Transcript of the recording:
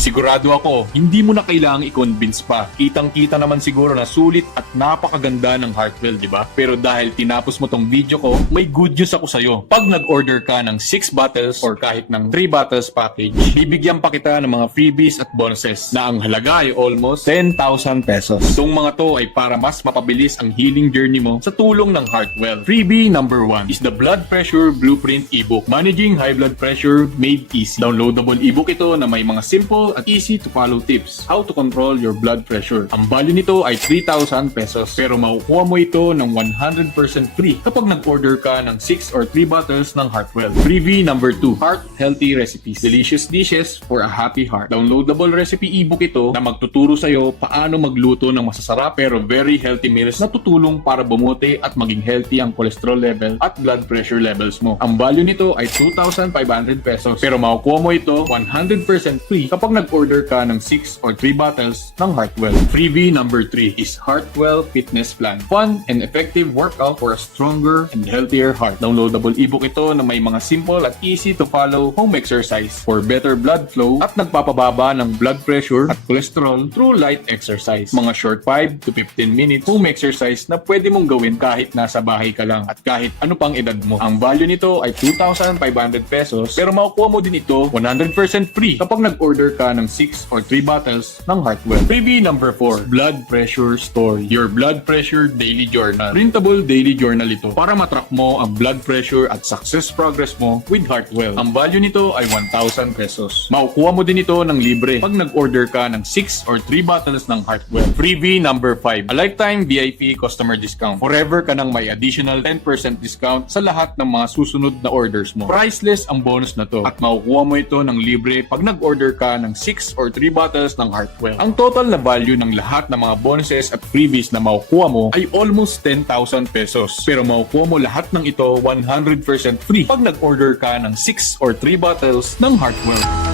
Sigurado ako, hindi mo na kailangang i-convince pa. Kitang-kita naman siguro na sulit at napakaganda ng Heartwell, di ba? Pero dahil tinapos mo tong video ko, may good news ako sa'yo. Pag nag-order ka ng 6 bottles or kahit ng 3 bottles package, bibigyan pa kita ng mga freebies at bonuses na ang halaga ay almost 10,000 pesos. Itong mga to ay para mas mapabilis ang healing journey mo sa tulong ng Heartwell. Freebie number 1 is the Blood Pressure Blueprint ebook, Managing High Blood Pressure Made Easy. Downloadable ebook ito na may mga simple at easy to follow tips. How to control your blood pressure. Ang value nito ay 3,000 pesos pero makukuha mo ito ng 100% free kapag nag-order ka ng 6 or 3 bottles ng Heartwell. Freebie number 2, Heart Healthy Recipes, Delicious Dishes for a Happy Heart. Downloadable recipe ebook ito na magtuturo sa'yo paano magluto ng masasarap pero very healthy meals na tutulong para bumuti at maging healthy ang cholesterol level at blood pressure levels mo. Ang value nito ay 2,500 pesos pero makukuha mo ito 100% free kapag nag-order ka ng 6 or 3 bottles ng Heartwell. Freebie number 3 is Heartwell Fitness Plan, fun and effective workout for a stronger and healthier heart. Downloadable ebook ito na may mga simple at easy to follow home exercise for better blood flow at nagpapababa ng blood pressure at cholesterol through light exercise. Mga short 5 to 15 minutes home exercise na pwede mong gawin kahit nasa bahay ka lang at kahit ano pang edad mo. Ang value nito ay 2,500 pesos pero makukuha mo din ito 100% free kapag nag-order ka ng 6 or 3 bottles ng Heartwell. Freebie number 4, Blood Pressure Story, Your Blood Pressure Daily Journal. Printable daily journal ito para matrack mo ang blood pressure at success progress mo with Heartwell. Ang value nito ay 1,000 pesos. Makukuha mo din ito ng libre pag nag-order ka ng 6 or 3 bottles ng Heartwell. Freebie number 5, a lifetime VIP customer discount. Forever ka nang may additional 10% discount sa lahat ng mga susunod na orders mo. Priceless ang bonus na to at makukuha mo ito ng libre pag nag-order ka ng 6 or 3 bottles ng Heartwell. Ang total na value ng lahat ng mga bonuses at freebies na makukuha mo ay almost 10,000 pesos. Pero makukuha mo lahat ng ito 100% free pag nag-order ka ng 6 or 3 bottles ng Heartwell.